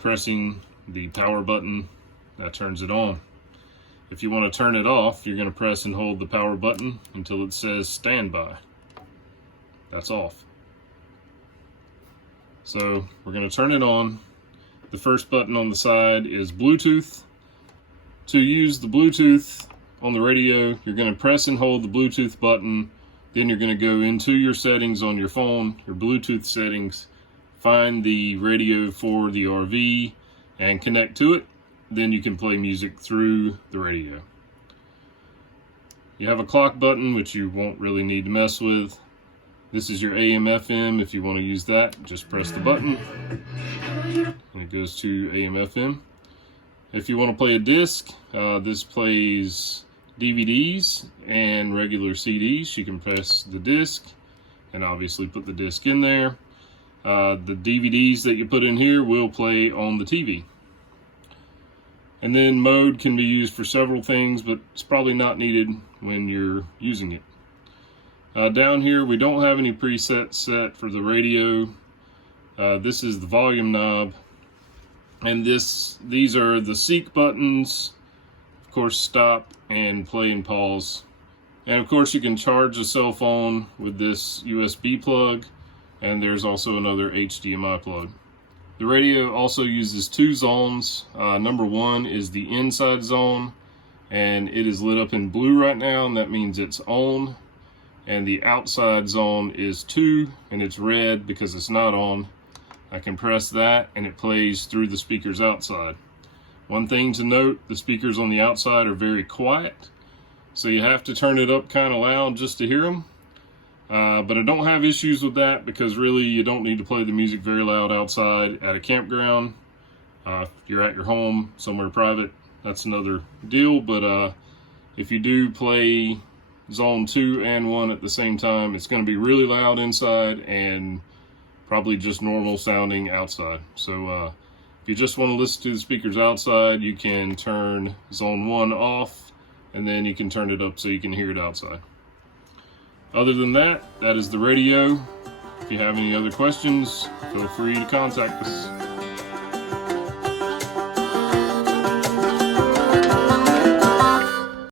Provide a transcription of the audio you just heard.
pressing the power button. That turns it on. If you want to turn it off, you're going to press and hold the power button until it says standby. That's off. So we're going to turn it on. The first button on the side is Bluetooth. To use the Bluetooth on the radio, you're going to press and hold the Bluetooth button. Then you're going to go into your settings on your phone, your Bluetooth settings, find the radio for the RV and connect to it. Then you can play music through the radio. You have a clock button, which you won't really need to mess with. This is your AM FM. If you want to use that, just press the button and it goes to AM FM. If you want to play a disc, this plays DVDs and regular CDs. You can press the disc and obviously put the disc in there. The DVDs that you put in here will play on the TV. And then mode can be used for several things, but it's probably not needed when you're using it. Down here, we don't have any presets set for the radio. This is the volume knob. And these are the seek buttons. Of course, stop and play and pause. And of course, you can charge a cell phone with this USB plug. And there's also another HDMI plug. The radio also uses two zones. Number one is the inside zone, and it is lit up in blue right now, and that means it's on. And the outside zone is 2, and it's red because it's not on. I can press that, and it plays through the speakers outside. One thing to note, the speakers on the outside are very quiet, so you have to turn it up kind of loud just to hear them. But I don't have issues with that because really you don't need to play the music very loud outside at a campground. If you're at your home, somewhere private, that's another deal. But if you do play zone 2 and 1 at the same time, it's going to be really loud inside and probably just normal sounding outside. So if you just want to listen to the speakers outside, you can turn zone 1 off, and then you can turn it up so you can hear it outside. Other than that, that is the radio. If you have any other questions, feel free to contact us.